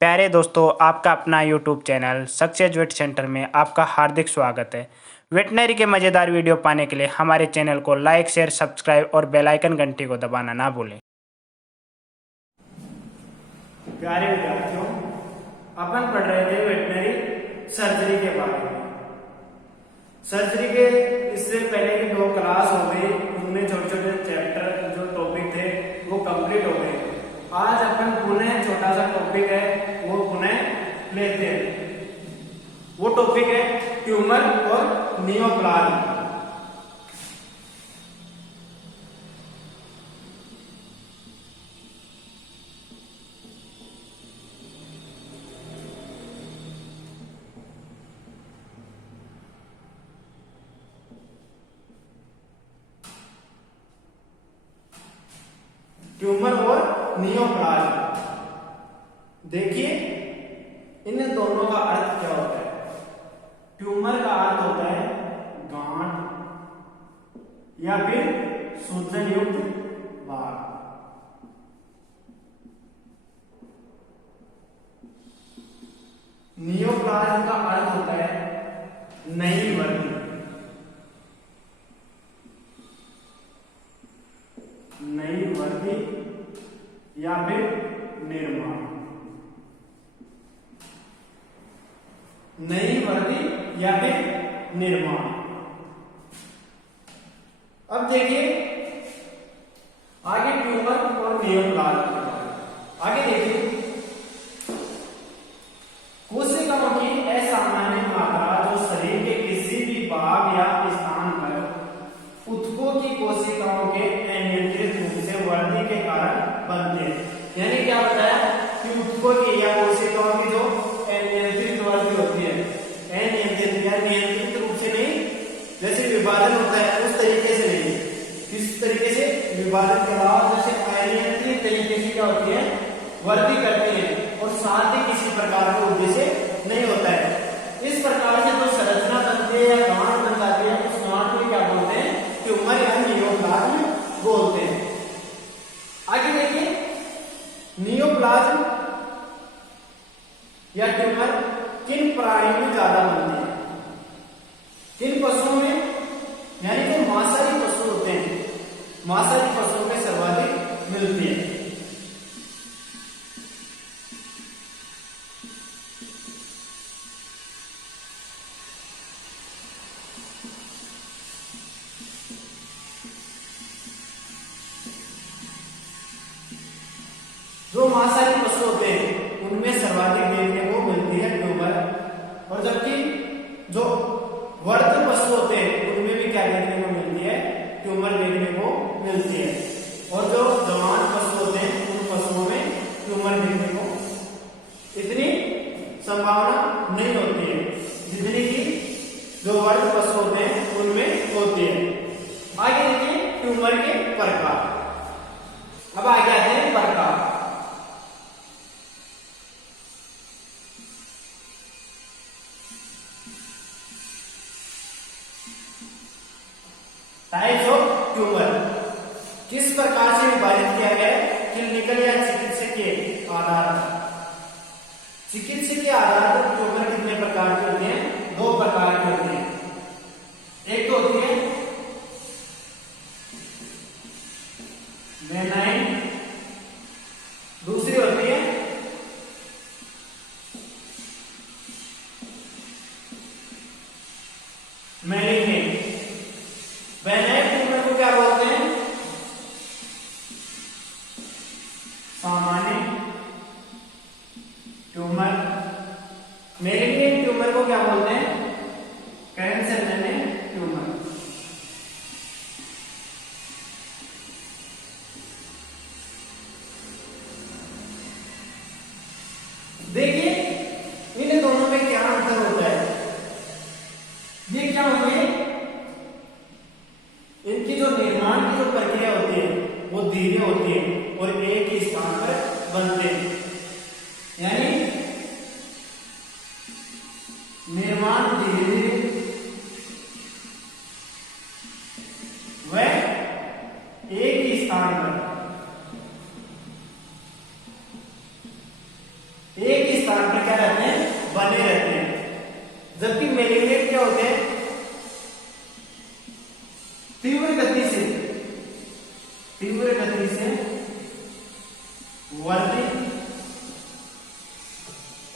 प्यारे दोस्तों, आपका अपना YouTube channel success weight center में आपका हार्दिक स्वागत है। वेटनरी के मज़ेदार वीडियो पाने के लिए हमारे चैनल को लाइक, शेयर, सब्सक्राइब और बेल आइकन घंटी को दबाना ना भूलें। प्यारे विद्यार्थियों, अपन पढ़ रहे थे वेटनरी सर्जरी के बारे में। सर्जरी के इससे पहले की 2 क्लास हो गई, उनमें छोटे छोटे चैप्टर जो टॉपिक थे वो कंप्लीट हो गए। आज अपन पुनः छोटा सा टॉपिक है वो पुनः लेते हैं। वो टॉपिक है ट्यूमर और नियोप्लाज्म। ट्यूमर और नियोप्लाज्म, देखिए इन दोनों का अर्थ क्या होता है। ट्यूमर का अर्थ होता है गांठ या फिर सूजन युक्त भाग। नियोप्लाज्म का अर्थ होता है नई वर्दी, नई वर्दी या फिर निर्माण। नई वर्दी या फिर निर्माण। अब देखिए आगे ट्यूमर और नियोप्लाज्म के बारे में। आगे देखिए कोशिकाओं की असामान्य मात्रा जो शरीर के किसी भी भाग या स्थान पर उत्तकों की कोशिकाओं के अनियंत्रित रूप से वर्दी के कारण बनते हैं। यानी क्या बताया कि उत्तकों की या कोशिकाओं की जो अनियंत्रित वर्दी होती है, अनियंत्रित या नियंत्रित रूप से नहीं, जैसे विभाजन होता है उस तरीके से नहीं, किस तरीके से विभाजन के अलावा जैसे अनियंत्रित तरीके से क्या होती है वर्दी करती है, और साथ ही किसी प्रकार का उद्देश्य नहीं होता है। इस प्रकार से जो संरचना बनती है या गांठ बन जाती है उस गांठ को क्या बोलते हैं, ट्यूमर या नियोप्लाज्म बोलते हैं। आगे देखिए नियोप्लाज्म या ट्यूमर किन प्राणियों में ज्यादा बनते हैं, किन पशुओं में, यानी जो मांसाहारी पशु होते हैं, मांसाहारी पशुओं में सर्वाधिक मिलती है। जो मांसाहारी पशु होते हैं उनमें सर्वाधिक देखने को मिलती है ट्यूमर, और जबकि जो वर्ध पशु होते हैं उनमें भी क्या देखने को मिलती है, ट्यूमर देखने को मिलती है। और जो जवान पशु होते हैं उन पशुओं में ट्यूमर देखने को इतनी संभावना नहीं होती है जितनी कि जो वर्ध पशु होते हैं उनमें होती है। आगे देखिए ट्यूमर के प्रकार। अब आगे आते हैं प्रकार। टाइप्स ऑफ ट्यूमर, किस प्रकार से विभाजित किया गया है, क्लिनिकल या चिकित्सकीय आधार पर। चिकित्सकीय आधार पर ट्यूमर कितने प्रकार के होते हैं, 2 प्रकार के होते हैं। एक तो होती है बेनाइन, दूसरी होती है मैलिग्नेंट। बेनाइन ट्यूमर को क्या बोलते हैं, सामान्य ट्यूमर,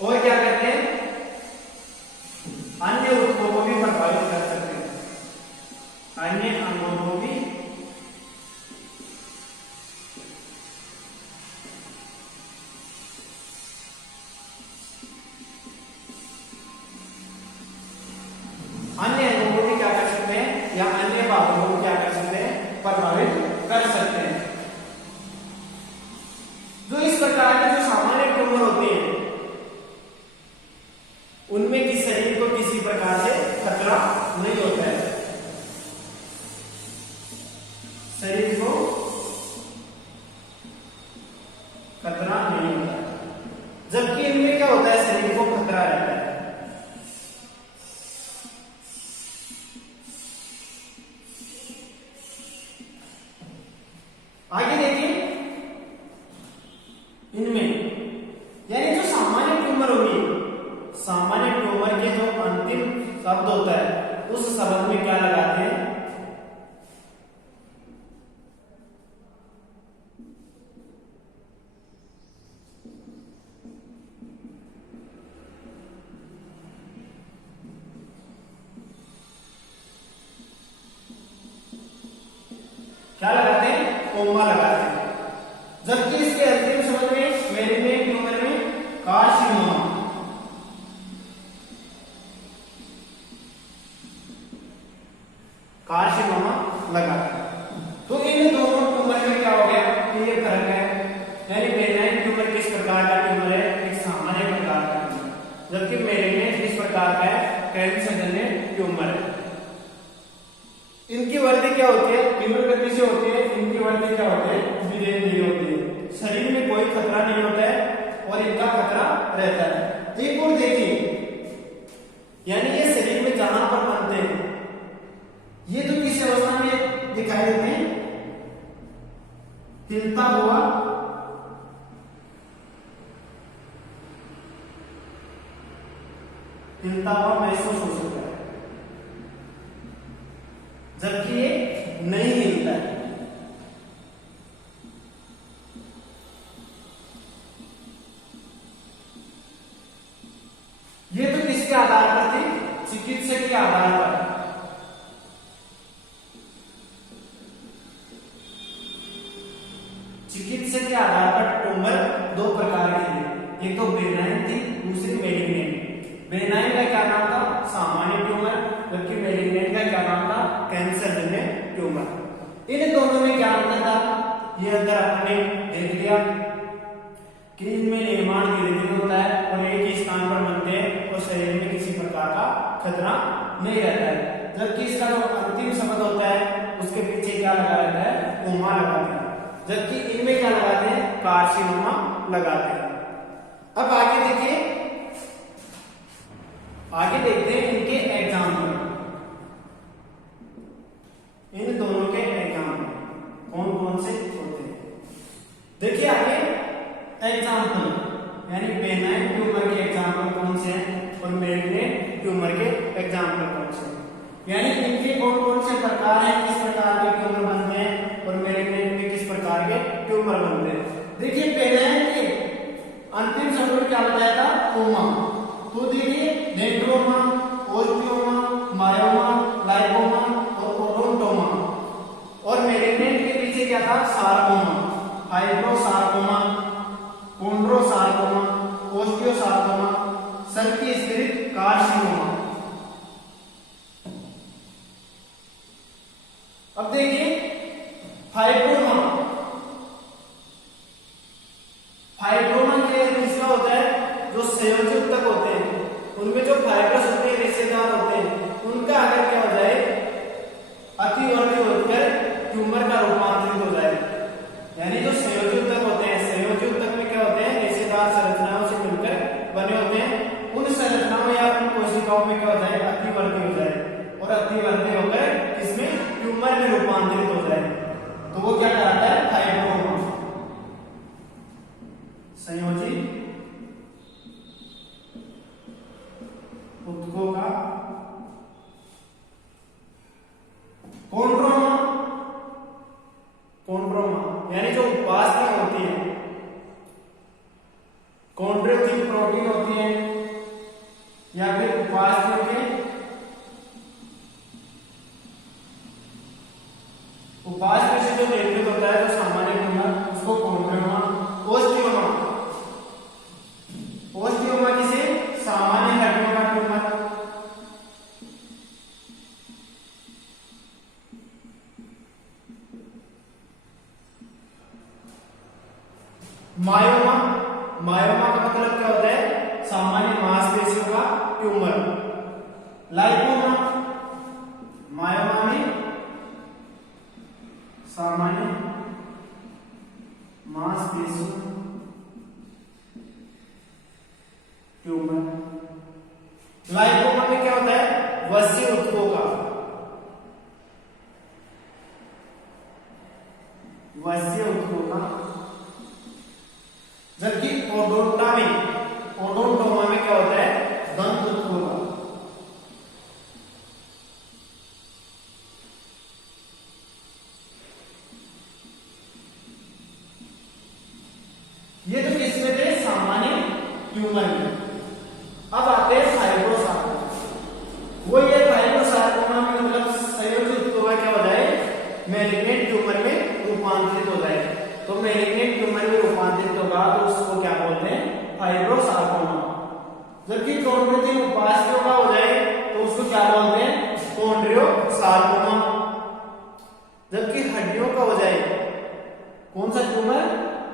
और क्या कहते हैं, अन्य ऊतकों को भी प्रभावित कर सकते हैं, अन्य अंगों को भी क्या कर सकते हैं, या अन्य भागों को क्या कर सकते हैं, प्रभावित कर सकते हैं। जो इस प्रकार के जो सामान्य ट्यूमर होते हैं उनमें किसी शरीर को किसी प्रकार से खतरा नहीं होता है, शरीर को खतरा नहीं होता है, जबकि इनमें क्या होता है, शरीर को खतरा रहता है। आगे देखिए, इनमें यानी जो सामान्य ट्यूमर होगी, सामान्य ट्यूमर के जो अंतिम शब्द होता है उस शब्द में क्या लगाते हैं, क्या लगाते हैं, कोमा लगाते हैं। जबकि इसके अंतिम शब्द में मेलिग्नेंट ट्यूमर में कार्सिनोमा, कार्सिनोमा लगाते हैं। तो इन दोनों ट्यूमर में क्या हो गया, ये फर्क है, यानी बेनाइन ट्यूमर किस प्रकार का ट्यूमर है, एक सामान्य प्रकार का ट्यूमर, जबकि मेलिग्नेंट किस प्रकार का है, कैंसरजन्य ट्यूमर है। इनकी वृद्धि क्या होती है, तीव्र गति से होती है, इनकी वृद्धि क्या होती है, धीरे धीरे होती है, शरीर में कोई खतरा नहीं होता है और इनका खतरा रहता है। एक और देखिए, यानी ये शरीर में जहां पर बनते हैं ये तो किस अवस्था में दिखाई देते हैं, हिलता हुआ महसूस हो सकता है, जबकि ये नहीं हिलता है। ये तो किसके आधार पर थी, चिकित्सक के आधार पर। चिकित्सक के आधार पर ट्यूमर दो प्रकार के थे, एक तो बेनाइन थी, दूसरी मेलिग्नेंट। बेनाइन का क्या नाम था, सामान्य ट्यूमर, जबकि मेलिग्नेंट का क्या नाम था, कैंसरजन्य ट्यूमर। इन दोनों में क्या अंतर था, ये अंतर आपने देख लिया कि इनमें निर्माण धीरे धीरे होता है और एक ही स्थान पर बनते हैं और शरीर में किसी प्रकार का खतरा नहीं रहता है, जबकि इसका जो अंतिम शब्द होता है उसके पीछे क्या लगा रहता है, कोमा लगाते हैं, जबकि इनमें क्या लगाते हैं, कार्सिनोमा लगाते हैं। अब आगे देखिए, आगे देखते हैं इनके एग्जाम्पल, इन दोनों के एग्जाम्पल कौन कौन से होते हैं। देखिए आगे एग्जाम्पल, यानी बेनाइन ट्यूमर के एग्जाम्पल कौन से हैं और मेलिग्नेंट ट्यूमर के एग्जाम्पल कौन से हैं, यानी इनके कौन कौन से प्रकार हैं, किस प्रकार के ट्यूमर बनते हैं और मेलिग्नेंट में किस प्रकार के ट्यूमर बनते हैं। देखिए बेनाइन के अंतिम शब्द में क्या बताया था, कोमा, तो देखिए डेंड्रोमा, ओस्टियोमा, मायोमा, लाइपोमा और ओडोंटोमा, और मेलिग्नेंट के पीछे क्या था, सार्कोमा, हाइड्रोसार्कोमा, कोंड्रोसार्कोमा, ओस्टियोसार्कोमा, सर की स्थित कार्सिनोमा। अब देखिए फाइब्रोमा, फाइब्रोमा के किसका होता है, जो संयोजी ऊतक होते हैं उनमें जो फाइब्रस होते हैं, रेशेदार होते हैं, उनका अगर क्या हो जाए, अतिवृद्धि होकर ट्यूमर का रूपांतरित हो जाए, यानी जो संयोजी ऊतक होते हैं, संयोजी ऊतक में क्या होते हैं, रेशेदार संरचनाओं से मिलकर बने होते हैं, उन संरचनाओं या उन कोशिकाओं में क्या हो जाए, अतिवृद्धि हो जाए और अतिवृद्धि होकर इसमें ट्यूमर में रूपांतरित हो जाए, तो वो क्या कहलाता है, फाइब्रोमा, संयोजी ऊतकों का। कोंड्रोमा, कोंड्रोमा यानी जो उपास्थि होती है, कॉन्ड्रोचिन प्रोटीन होती है या फिर उपास्थ्यों के उपास्थ्य से जो निर्मित होता है जो सामान्य ट्यूमर उसको कॉन्ड्रोमा। ओस्टियोमा, ओस्टियोमा किसे सामान्य हड्डियों का ट्यूमर। मायोमा, मायोमा का मतलब क्या होता है सामान्य मांसपेशियों का ट्यूमर। लाइपोमा, मायोमा में सामान्य मांसपेशियों ट्यूमर। लाइपोमा में क्या होता है वसीय ऊतकों का, वसीय ऊतकों का। जबकि ओडोंटा में, ओडोंटोमा में क्या होता है दंत ऊतकों का। ये तो किसमें थे सामान्य ट्यूमर में। अब आते हैं फाइब्रोसार्कोमा। वो ये फाइब्रोसार्कोमा में मतलब संयोजी ऊतकों का क्या हो जाए मैलिग्नेंट ट्यूमर में रूपांतरित हो जाए। तो मैलिग्नेंट ट्यूमर में रूपांतरित होगा तो उसको क्या बोलते हैं फाइब्रोसार्कोमा। जबकि कॉन्ड्रोचिन उपास्थ्यों का हो जाए तो उसको क्या बोलते हैं कॉन्ड्रियोसार्कोमा। जबकि हड्डियों का हो जाए कौन सा ट्यूमर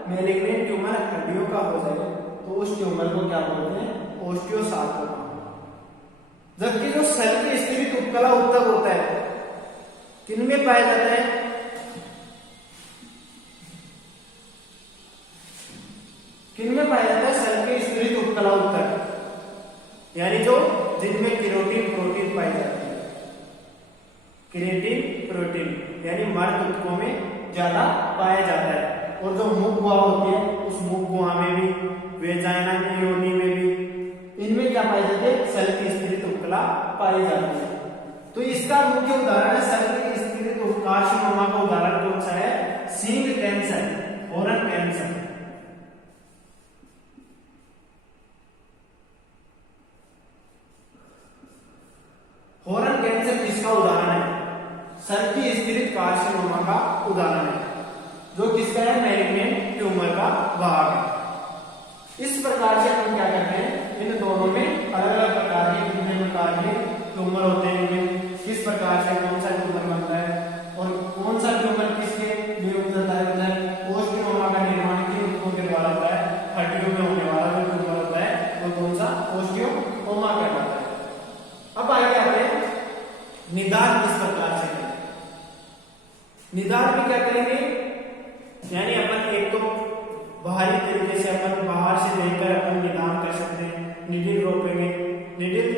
मैलिग्नेंट ट्यूमर हड्डियों का हो जाए तो उस ट्यूमर को क्या बोलते हैं ओस्टियोसार्कोमा। जबकि जो सेल की स्थिरित उपकला ऊतक होता है किनमें पाया जाता है किनमें पाया जाता है सेल के स्थिरित उपकला ऊतक यानी जो जिनमें केरोटिन प्रोटीन पाई जाती है। केराटिन प्रोटीन यानी मर्द ऊतकों में ज्यादा पाया जाता है। और जो मुख गुहा होती है उस मुख गुहा में भी, वेजाइना की योनि में भी, इनमें क्या पाई जाती है सेल की स्थिरित उपकला पाई जाती है। तो इसका मुख्य उदाहरण है सेल की स्थिरित कार्सिनोमा का उदाहरण कौन सा है सींग cancer, horn cancer. Horn cancer किसका उदाहरण है सेल की स्थिरित कार्सिनोमा का उदाहरण है जो किसका है मैलिग्नेंट ट्यूमर का भाग है। इस प्रकार से हम क्या करते हैं इन दोनों में अलग अलग प्रकार के कितने प्रकार के ट्यूमर होते हैं, किस प्रकार से कौन सा ट्यूमर बनता है और कौन सा ट्यूमर किसके लिए उत्तरदायी है। ओस्टियोमा का निर्माण किन ऊतकों के द्वारा होता है, हड्डियों में होने वाला जो ट्यूमर होता है वो कौन सा ओस्टियोमा कहलाता है। अब आगे आते हैं निदान किस प्रकार से करें। निदान में क्या करेंगे यानी अपन एक तो बाहरी तरीके से अपन बाहर से देखकर अपन निदान कर सकते हैं। निडिल रोपेंगे, निडिल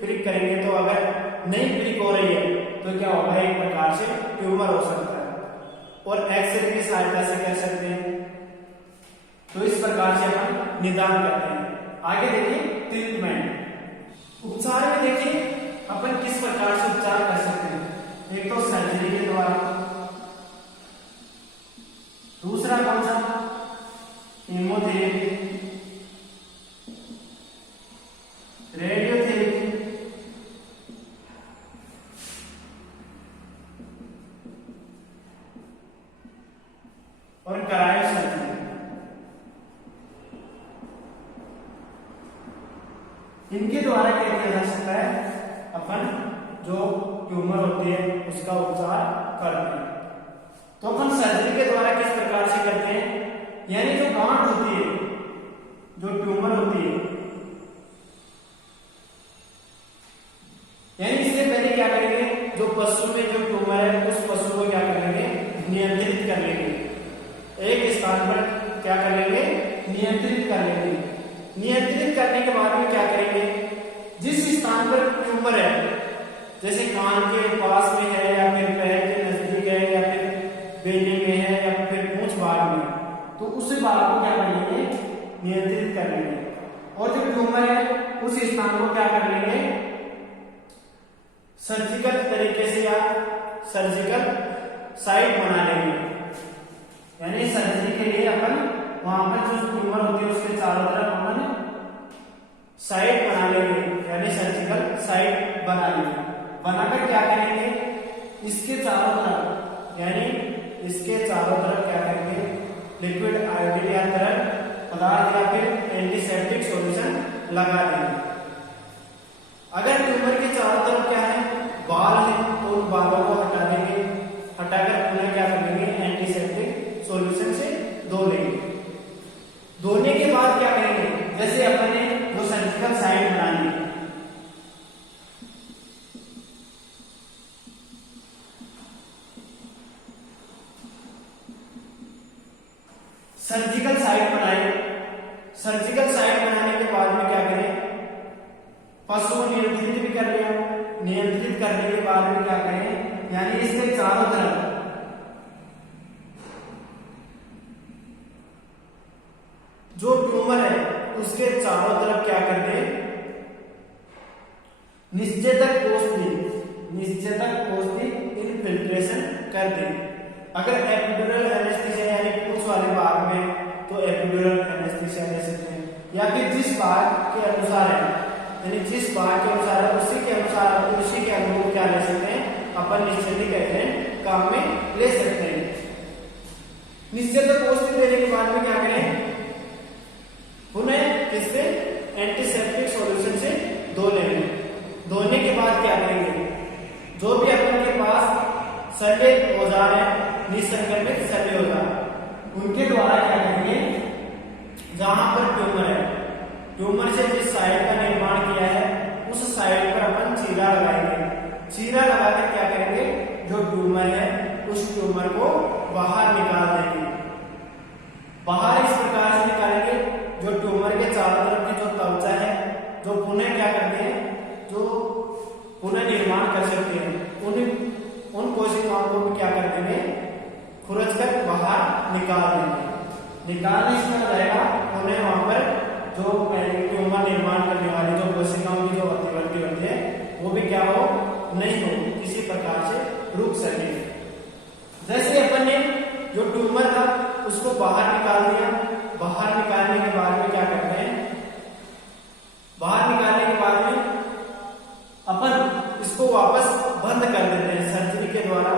प्रिक करेंगे तो अगर नहीं प्रिक हो रही है तो क्या होगा एक प्रकार से ट्यूमर हो सकता है। और एक्सरे की सहायता से कर सकते हैं। तो इस प्रकार से अपन निदान करते हैं। आगे देखिए ट्रीटमेंट। उपचार में देखिए अपन किस प्रकार से उपचार कर सकते हैं। एक तो सर्जरी के द्वारा, दूसरा कौन सा कीमोथेरेपी, रेडियोथेरेपी, और क्रायोसर्जरी। इनके द्वारा क्या किया जा सकता है अपन जो ट्यूमर होती है उसका उपचार करते हैं। तो अपन सर्जरी के द्वारा किस प्रकार से करते हैं यानी जो गांठ होती है, जो ट्यूमर होती है, यानी इससे पहले क्या करेंगे जो पशु में जो ट्यूमर है उस पशु को क्या करेंगे नियंत्रित कर लेंगे। एक स्थान पर क्या कर लेंगे नियंत्रित कर लेंगे। नियंत्रित करने के बाद में क्या करेंगे जिस स्थान पर ट्यूमर है जैसे कान के पास में है या फिर पैर के नजदीक है या फिर बेनी में है या फिर पूंछ भाग में, तो उस भाग को क्या कर लेंगे नियंत्रित कर लेंगे। और जो ट्यूमर है उस स्थान को क्या कर लेंगे सर्जिकल तरीके से या सर्जिकल साइट बना लेंगे। यानी सर्जरी के लिए अपन वहां पर जो ट्यूमर होती है उसके चारों तरफ अपन क्या करेंगे, इसके चारों तरफ यानी इसके चारों तरफ क्या करेंगे, लिक्विड आयोडीन या तरल पदार्थ या फिर एंटीसेप्टिक सॉल्यूशन लगा देंगे। अगर ट्यूमर के चारों तरफ क्या है, बाल है, तो उन बालों को हटा देंगे, हटाकर पुनः क्या करेंगे, एंटीसेप्टिक सॉल्यूशन से धो लेंगे। धोने के बाद क्या करेंगे, जैसे अपन ने वो सर्जिकल साइट बनानी है, सर्जिकल साइट बनाए। सर्जिकल साइट बनाने के बाद में क्या करें, पशु को नियंत्रित भी कर लिया। नियंत्रित करने के बाद में क्या करें, यानी इसके चारों तरफ जो ट्यूमर है उसके चारों तरफ क्या कर दे, निश्चेतक कोष्ठी इनफिल्ट्रेशन कर दे। अगर एपिड्यूरल एनेस्थीसिया यानी पूंछ वाले भाग में तो एपिड्यूरल एनेस्थीसिया ले सकते हैं, या फिर जिस भाग के अनुसार है, यानी जिस भाग के अनुसार है उसी के अनुसार उसी के अनुरूप क्या ले सकते हैं, अपन निश्चेतक एजेंट काम में ले सकते हैं। निश्चेतक कोष्ठी देने के बाद में क्या करें, पुनः किससे, एंटीसेप्टिक सॉल्यूशन से धो लेंगे। धोने के बाद क्या करेंगे, जो भी अपन के पास सले औजार है, निसंक्रमित सले औजार, उनके द्वारा क्या करेंगे, जहां पर ट्यूमर है, ट्यूमर से जिस साइड का निर्माण किया है उस साइड पर अपन चीरा लगाएंगे। चीरा लगाकर क्या करेंगे, जो ट्यूमर है उस ट्यूमर को बाहर निकाल देंगे। बाहर इस प्रकार से निकालेंगे, जो ट्यूमर के चारों तरफ की जो त्वचा है, जो पुनः क्या करते हैं, जो पुनः निर्माण कर सकते हैं, उन कोशिकाओं को भी क्या कर देंगे, खुरच कर बाहर निकाल देंगे। निकालने से क्या रहेगा, पुनः वहां पर जो ट्यूमर निर्माण करने वाली जो कोशिकाओं की जो अतिवृद्धि होती है वो भी क्या हो, नहीं हो, किसी प्रकार से रुक सके। जैसे अपन ने जो ट्यूमर था उसको बाहर निकाल दिया। बाहर निकालने के बाद में क्या करते हैं, बाहर निकालने के बाद में अपन इसको वापस बंद कर देते हैं सर्जरी के द्वारा,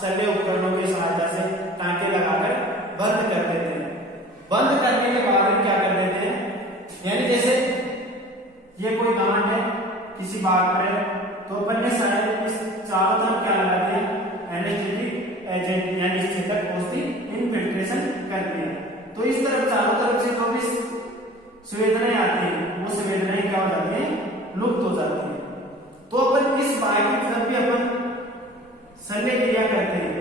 शल्य उपकरणों की सहायता से टांके लगाकर बंद कर देते हैं। बंद करने के बाद में क्या कर देते हैं, यानी जैसे ये कोई गांठ है किसी भाग पर है, तो अपन ने इस चारों तरफ क्या लगाते हैं, एनेस्थेटिक एजेंट यानी निश्चेतक कोष्ठी इनफिल्ट्रेशन करते हैं। तो इस तरफ चारों तरफ से जो भी संवेदनाएं आती हैं वो संवेदनाएं क्या हो जाती हैं, लुप्त हो जाती हैं। तो अपन इस भाग की तरफ भी अपन शल्य क्रिया करते हैं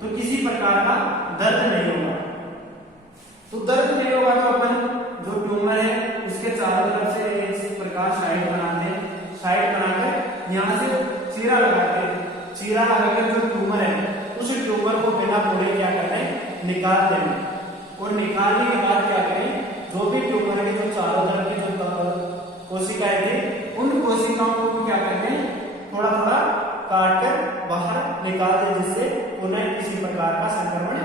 तो किसी प्रकार का दर्द नहीं होगा। तो दर्द नहीं होगा तो अपन जो ट्यूमर है उसके चारों तरफ से इस प्रकार साइड बनाते हैं। साइड बनाकर यहाँ से चीरा लगाते हैं। चीरा लगाकर जो ट्यूमर है उस ट्यूमर को बिना पूरे क्या करते हैं, निकाल देंगे। और निकालने के बाद क्या करें, जो भी ट्यूमर के जो चारों तरफ की जो कोशिकाएं थी उन कोशिकाओं को क्या करते हैं, थोड़ा थोड़ा काट कर बाहर निकाल दें, जिससे पुनः किसी प्रकार का संक्रमण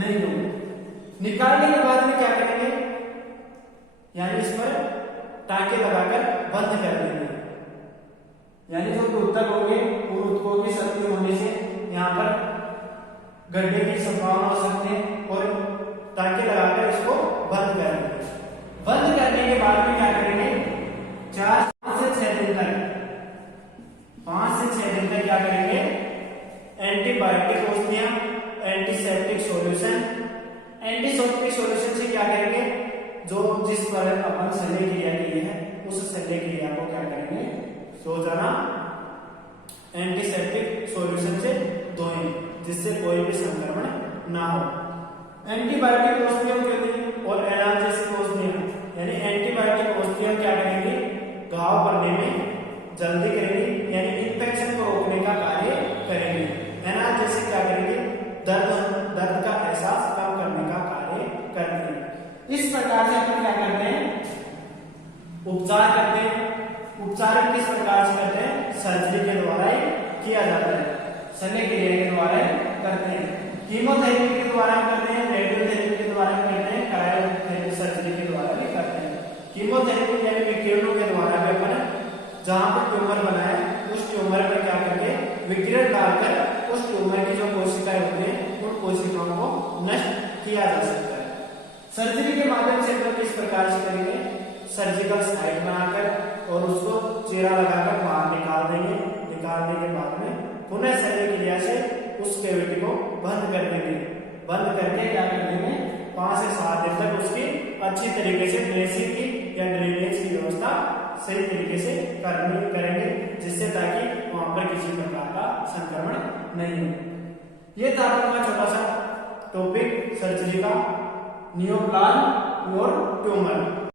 नहीं हो। निकालने के बाद में क्या करेंगे, यानी इस पर टांके लगाकर बंद कर देंगे। यानी जो ऊतक होंगे उन ऊतकों की शक्ति होने से यहाँ पर गड्ढे की संभावना हो सकती है और टांके लगाकर इसको बंद कर देंगे। बंद करने के बाद में क्या करेंगे, 5 से 6 दिन तक क्या करेंगे, एंटीबायोटिक औषधियां, एंटीसेप्टिक सॉल्यूशन। एंटीसेप्टिक सॉल्यूशन से क्या करेंगे, जो जिस पर अपन शल्य क्रिया की है उस शल्य क्रिया को क्या करेंगे, रोजाना एंटीसेप्टिक सॉल्यूशन से धोएं, जिससे कोई भी संक्रमण ना हो। एंटीबायोटिक औषधियां कहते और एनाल्जेसिक औषधियां, यानी एंटीबायोटिक औषधियां क्या करेंगे, घाव भरने में जल्दी करेंगे, यानी इन्फेक्शन को रोकने का कार्य करेंगे। एनाल्जेसिक क्या करेंगे, दर्द का एहसास कम करने का कार्य करते हैं। इस प्रकार से अपन क्या करते हैं, उपचार करते हैं। उपचार किस प्रकार से करते हैं, सर्जरी के द्वारा ही किया जाता है, शल्य क्रिया के द्वारा करते हैं, कीमोथेरेपी के द्वारा करते हैं, रेडियोथेरेपी के द्वारा करते हैं, क्रायोथेरेपी सर्जरी के द्वारा भी करते हैं। कीमोथेरेपी यानी विकिरणों के द्वारा भी अपन जहां पर ट्यूमर बना है उस ट्यूमर पर क्या करके विकिरण डालकर उस ट्यूमर की जो कोशिकाएं होती हैं उन कोशिकाओं को नष्ट किया जा सकता है। सर्जरी के माध्यम से हम किस प्रकार से करेंगे, सर्जिकल साइट बनाकर और उसको चीरा लगाकर बाहर निकाल देंगे। निकालने के बाद में पुनः शल्य क्रिया से उस कैविटी को बंद कर देंगे। बंद करके क्या कर देंगे, 5 से 7 दिन तक उसकी अच्छी तरीके से ड्रेसिंग की या ड्रेनेज की व्यवस्था सही तरीके से करेंगे, जिससे ताकि वहां पर किसी प्रकार का संक्रमण नहीं हो। ये था आपका छोटा सा टॉपिक सर्जरी का, नियोप्लाज्म और ट्यूमर।